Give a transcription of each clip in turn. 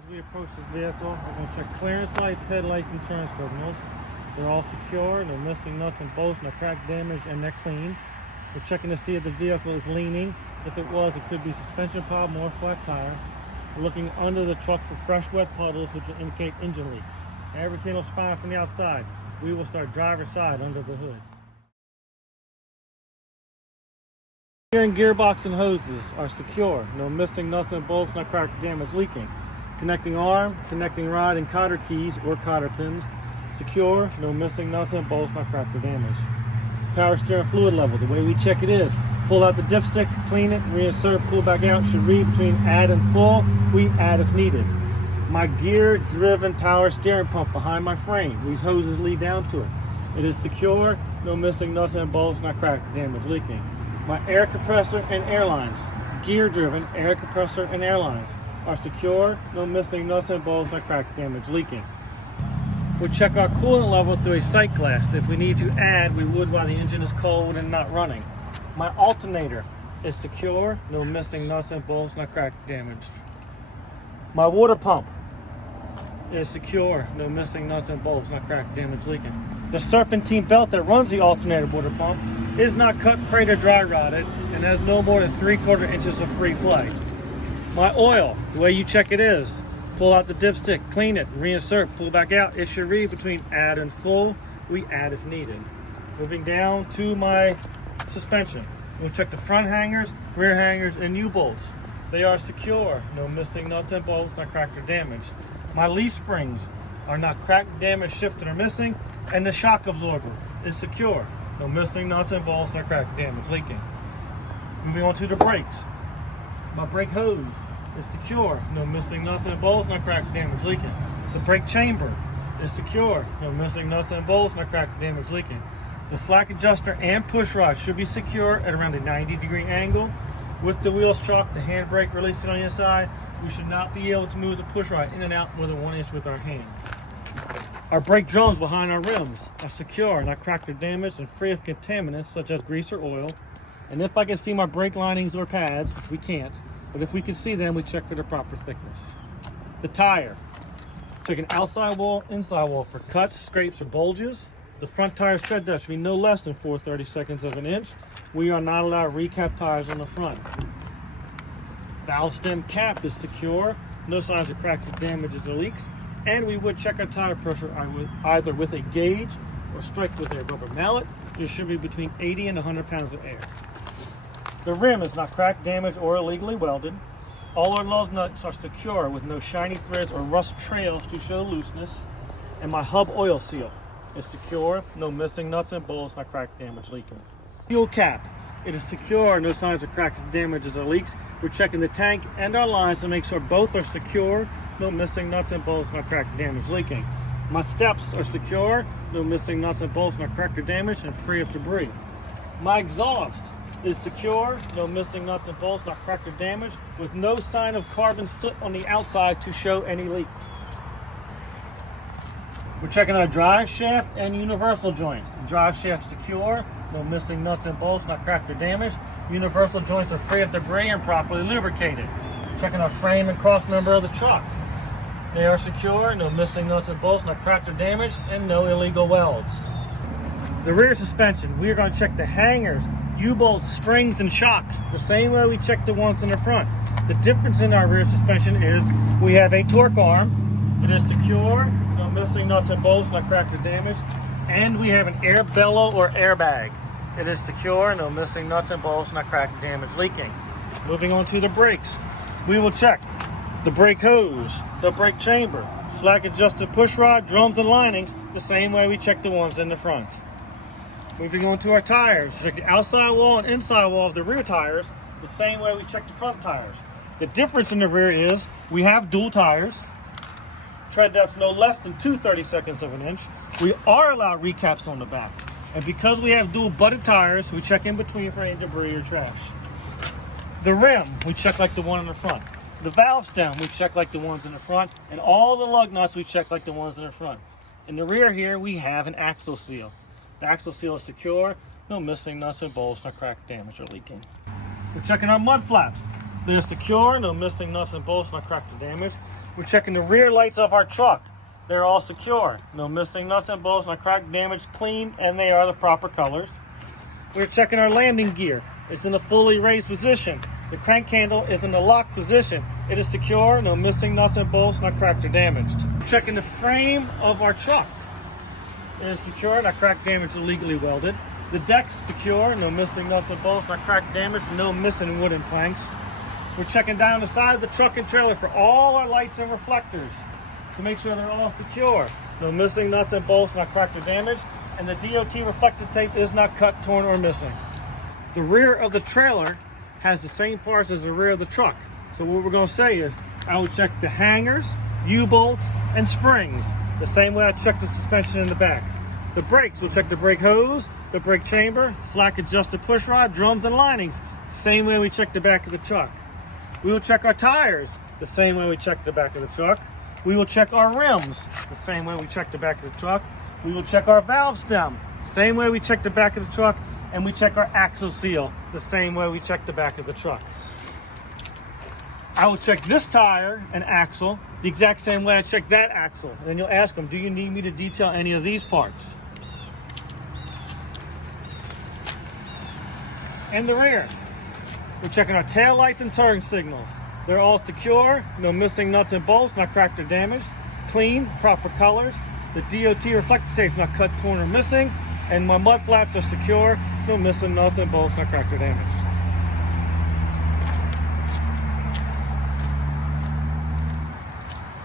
As we approach the vehicle, we're going to check clearance lights, headlights, and turn signals. They're all secure, no missing nuts and bolts, no crack damage, and they're clean. We're checking to see if the vehicle is leaning. If it was, it could be suspension problem or flat tire. We're looking under the truck for fresh wet puddles, which will indicate engine leaks. Everything looks fine from the outside. We will start driver's side under the hood. Steering gearbox and hoses are secure. No missing nuts and bolts, no crack damage, leaking. Connecting arm, connecting rod, and cotter keys or cotter pins secure. No missing nuts and bolts, no crack or damage. Power steering fluid level, the way we check it is: pull out the dipstick, clean it, reinsert, pull back out. Should read between add and full. We add if needed. My gear-driven power steering pump behind my frame. These hoses lead down to it. It is secure. No missing nuts and bolts, no crack or damage, leaking. My air compressor and airlines, gear-driven air compressor and airlines, are secure. No missing nuts and bolts, no crack damage, leaking. We'll check our coolant level through a sight glass. If we need to add, we would while the engine is cold and not running. My alternator is secure. No missing nuts and bolts, no crack damage. My water pump is secure. No missing nuts and bolts, no crack damage, leaking. The serpentine belt that runs the alternator water pump is not cut, frayed, or dry rotted, and has no more than 3/4 inches of free play. My oil, the way you check it is: pull out the dipstick, clean it, reinsert, pull back out. It should read between add and full. We add if needed. Moving down to my suspension, we'll check the front hangers, rear hangers, and U-bolts. They are secure. No missing nuts and bolts, not cracked or damaged. My leaf springs are not cracked, damaged, shifted, or missing, and the shock absorber is secure. No missing nuts and bolts, not cracked, damaged, leaking. Moving on to the brakes. My brake hose is secure. No missing nuts and bolts, not cracked, damaged, leaking. The brake chamber is secure. No missing nuts and bolts, not cracked, damaged, leaking. The slack adjuster and push rod should be secure at around a 90-degree angle. With the wheels chalked, the handbrake releasing on the inside, we should not be able to move the push rod in and out more than 1 inch with our hands. Our brake drums behind our rims are secure, not cracked or damaged, and free of contaminants such as grease or oil. And if I can see my brake linings or pads, which we can't, but if we can see them, we check for the proper thickness. The tire. Check an outside wall, inside wall for cuts, scrapes, or bulges. The front tire tread depth should be no less than 4/32 of an inch. We are not allowed recap tires on the front. Valve stem cap is secure. No signs of cracks, damages, or leaks. And we would check our tire pressure either with a gauge or strike with a rubber mallet. There should be between 80 and 100 pounds of air. The rim is not cracked, damaged, or illegally welded. All our lug nuts are secure with no shiny threads or rust trails to show looseness. And my hub oil seal is secure. No missing nuts and bolts, not cracked, damaged, leaking. Fuel cap. It is secure. No signs of cracks, damages, or leaks. We're checking the tank and our lines to make sure both are secure. No missing nuts and bolts, not cracked, damaged, leaking. My steps are secure. No missing nuts and bolts, not cracked or damaged, and free of debris. My exhaust is secure. No missing nuts and bolts, not cracked or damaged, with no sign of carbon soot on the outside to show any leaks. We're checking our drive shaft and universal joints. The drive shaft secure. No missing nuts and bolts, not cracked or damaged. Universal joints are free of debris and properly lubricated. Checking our frame and cross member of the truck. They are secure. No missing nuts and bolts, not cracked or damaged, and no illegal welds. The rear suspension, we are going to check the hangers, U-bolts, springs, and shocks the same way we check the ones in the front. The difference in our rear suspension is we have a torque arm. It is secure. No missing nuts and bolts, not cracked or damaged. And we have an air bellow or airbag. It is secure. No missing nuts and bolts, not cracked, damaged, leaking. Moving on to the brakes. We will check the brake hose, the brake chamber, slack adjusted push rod, drums, and linings the same way we check the ones in the front. Moving on to our tires. Check the outside wall and inside wall of the rear tires the same way we check the front tires. The difference in the rear is we have dual tires. Tread depth no less than 2/32 of an inch. We are allowed recaps on the back. And because we have dual butted tires, we check in between for any debris or trash. The rim, we check like the one in the front. The valve stem, we check like the ones in the front. And all the lug nuts, we check like the ones in the front. In the rear here, we have an axle seal. The axle seal is secure. No missing nuts and bolts, no crack, damage, or leaking. We're checking our mud flaps. They're secure. No missing nuts and bolts, no crack or damage. We're checking the rear lights of our truck. They're all secure. No missing nuts and bolts, no cracked, damaged, clean, and they are the proper colors. We're checking our landing gear. It's in a fully raised position. The crank handle is in the locked position. It is secure, no missing nuts and bolts, not cracked or damaged. Checking the frame of our truck. It is secure, not cracked, damaged, or legally welded. The deck's secure, no missing nuts and bolts, not cracked, damaged, no missing wooden planks. We're checking down the side of the truck and trailer for all our lights and reflectors to make sure they're all secure. No missing nuts and bolts, not cracked or damaged, and the DOT reflective tape is not cut, torn, or missing. The rear of the trailer has the same parts as the rear of the truck. So what we're going to say is, I will check the hangers, U-bolts, and springs the same way I check the suspension in the back. The brakes, we'll check the brake hose, the brake chamber, slack adjusted push rod, drums, and linings, same way we check the back of the truck. We will check our tires the same way we check the back of the truck. We will check our rims the same way we check the back of the truck. We will check our valve stem, same way we check the back of the truck, and we check our axle seal the same way we check the back of the truck. I will check this tire and axle the exact same way I check that axle. And then you'll ask them, do you need me to detail any of these parts? In the rear, we're checking our tail lights and turn signals. They're all secure, no missing nuts and bolts, not cracked or damaged, clean, proper colors. The DOT reflector tape's not cut, torn, or missing, and my mud flaps are secure, no missing nuts and bolts, not cracked or damaged.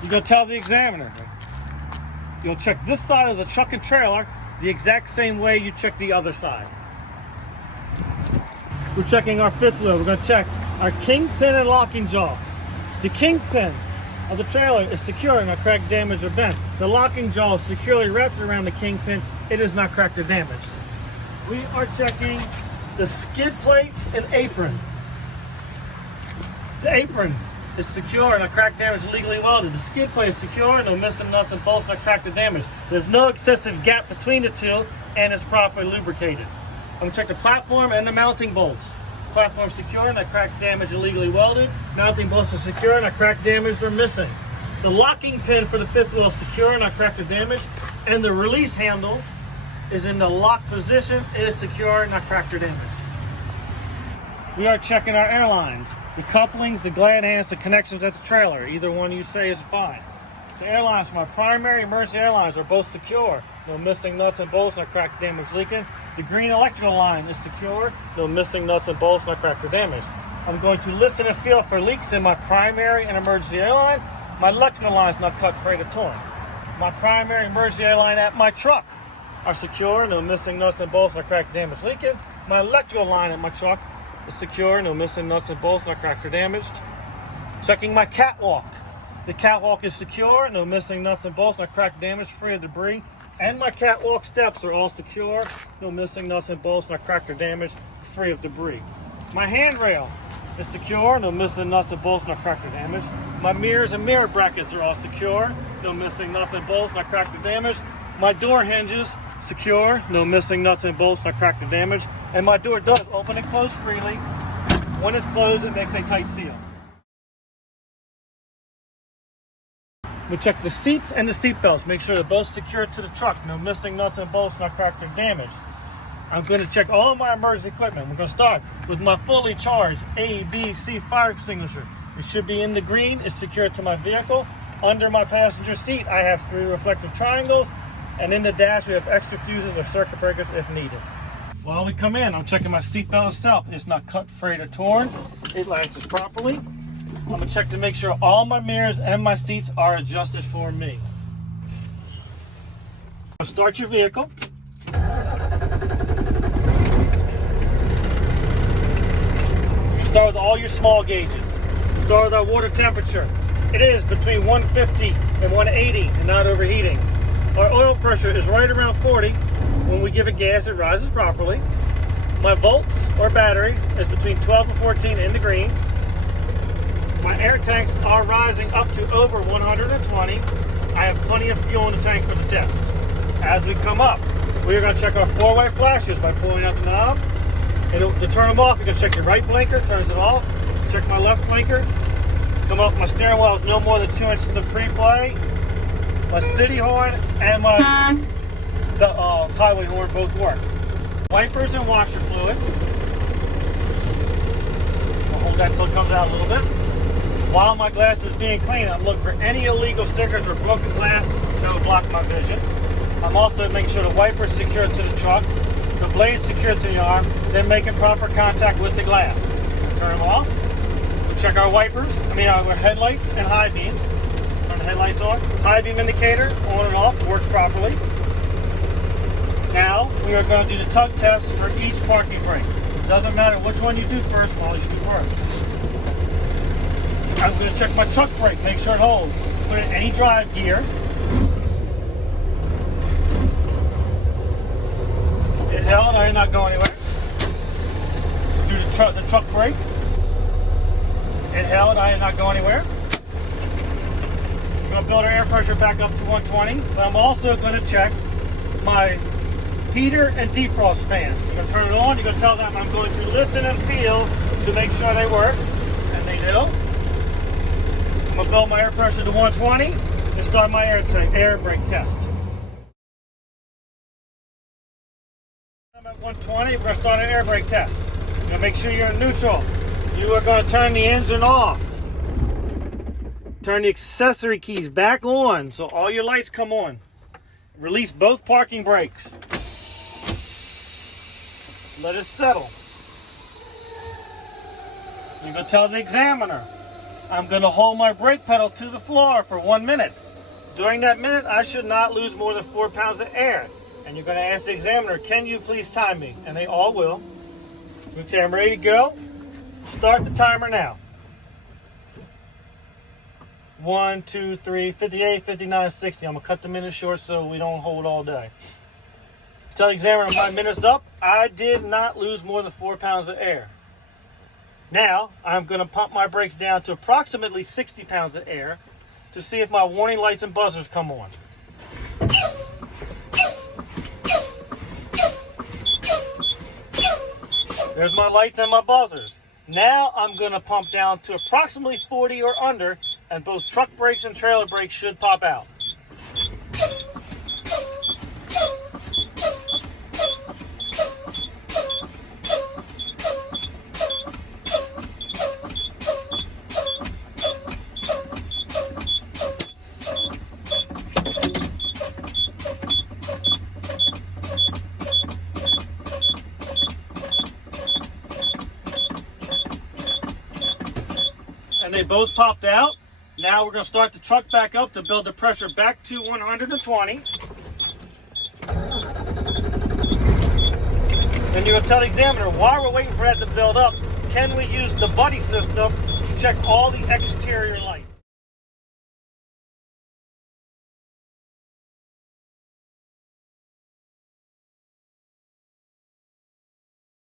You're gonna tell the examiner. You'll check this side of the truck and trailer the exact same way you check the other side. We're checking our fifth wheel. We're gonna check our kingpin and locking jaw. The kingpin of the trailer is secure and not cracked, damaged, or bent. The locking jaw is securely wrapped around the kingpin. It is not cracked or damaged. We are checking the skid plate and apron. The apron is secure and not cracked, damaged, legally welded. The skid plate is secure, no missing nuts and bolts, not cracked or damaged. There's no excessive gap between the two, and it's properly lubricated. I'm gonna check the platform and the mounting bolts. Platform secure, not cracked, damaged, or legally welded. Mounting bolts are secure, not cracked, damaged, or missing. The locking pin for the fifth wheel is secure, not cracked or damaged, and the release handle is in the locked position. It is secure, not cracked or damaged. We are checking our airlines, the couplings, the glad hands, the connections at the trailer. Either one you say is fine. The airlines for my primary emergency airlines are both secure. No missing nuts and bolts, not cracked, damaged, leaking. The green electrical line is secure. No missing nuts and bolts, not cracked or damaged. I'm going to listen and feel for leaks in my primary and emergency airline. My electrical line is not cut, frayed, or torn. My primary emergency airline at my truck are secure. No missing nuts and bolts, not cracked, damaged, leaking. My electrical line at my truck is secure. No missing nuts and bolts, not cracked or damaged. Checking my catwalk. The catwalk is secure. No missing nuts and bolts, not cracked, damaged, free of debris. And my catwalk steps are all secure. No missing nuts and bolts, not cracked or damaged, free of debris. My handrail is secure. No missing nuts and bolts, not cracked or damaged. My mirrors and mirror brackets are all secure. No missing nuts and bolts, not cracked or damaged. My door hinges secure. No missing nuts and bolts, not cracked or damaged. And my door does open and close freely. When it's closed, it makes a tight seal. We check the seats and the seat belts. Make sure they're both secured to the truck. No missing nuts and bolts, not cracked or damaged. I'm going to check all of my emergency equipment. We're going to start with my fully charged A, B, C fire extinguisher. It should be in the green. It's secured to my vehicle. Under my passenger seat, I have 3 reflective triangles. And in the dash, we have extra fuses or circuit breakers if needed. While we come in, I'm checking my seat belt itself. It's not cut, frayed, or torn. It latches properly. I'm going to check to make sure all my mirrors and my seats are adjusted for me. Start your vehicle. Start with all your small gauges. Start with our water temperature. It is between 150 and 180 and not overheating. Our oil pressure is right around 40. When we give it gas, it rises properly. My volts or battery is between 12 and 14 in the green. My air tanks are rising up to over 120. I have plenty of fuel in the tank for the test. As we come up, we are going to check our 4-way flashes by pulling out the knob. To turn them off, you can check your right blinker, turns it off. Check my left blinker. Come off my steering wheel with no more than 2 inches of free play. My city horn and my highway horn both work. Wipers and washer fluid. I'll hold that so it comes out a little bit. While my glass is being cleaned, I'm looking for any illegal stickers or broken glass that will block my vision. I'm also making sure the wiper's secured to the truck, the blade's secured to the arm, then making proper contact with the glass. Turn them off. We'll check our wipers, our headlights and high beams. Turn the headlights on. High beam indicator on and off, works properly. Now, we are going to do the tug test for each parking brake. Doesn't matter which one you do first, all you do first. I'm going to check my truck brake, make sure it holds. Put in any drive gear. It held, I did not go anywhere. Do the truck brake. It held, I did not go anywhere. I'm going to build our air pressure back up to 120, but I'm also going to check my heater and defrost fans. You're going to turn it on, you're going to tell them I'm going to listen and feel to make sure they work, and they do. I'm going to build my air pressure to 120 and start my air brake test. I'm at 120, we're going to start an air brake test. You're going to make sure you're in neutral. You are going to turn the engine off. Turn the accessory keys back on so all your lights come on. Release both parking brakes. Let it settle. You're going to tell the examiner, I'm going to hold my brake pedal to the floor for 1 minute. During that minute, I should not lose more than 4 pounds of air. And you're going to ask the examiner, can you please time me? And they all will. Okay, I'm ready to go. Start the timer now. 1, 2, 3, 58, 59, 60. I'm going to cut the minutes short so we don't hold all day. Tell the examiner my minute's up. I did not lose more than 4 pounds of air. Now, I'm going to pump my brakes down to approximately 60 pounds of air to see if my warning lights and buzzers come on. There's my lights and my buzzers. Now I'm going to pump down to approximately 40 or under, and both truck brakes and trailer brakes should pop out. And they both popped out. Now we're going to start the truck back up to build the pressure back to 120. Then you're going to tell the examiner, while we're waiting for that to build up, can we use the buddy system to check all the exterior lights?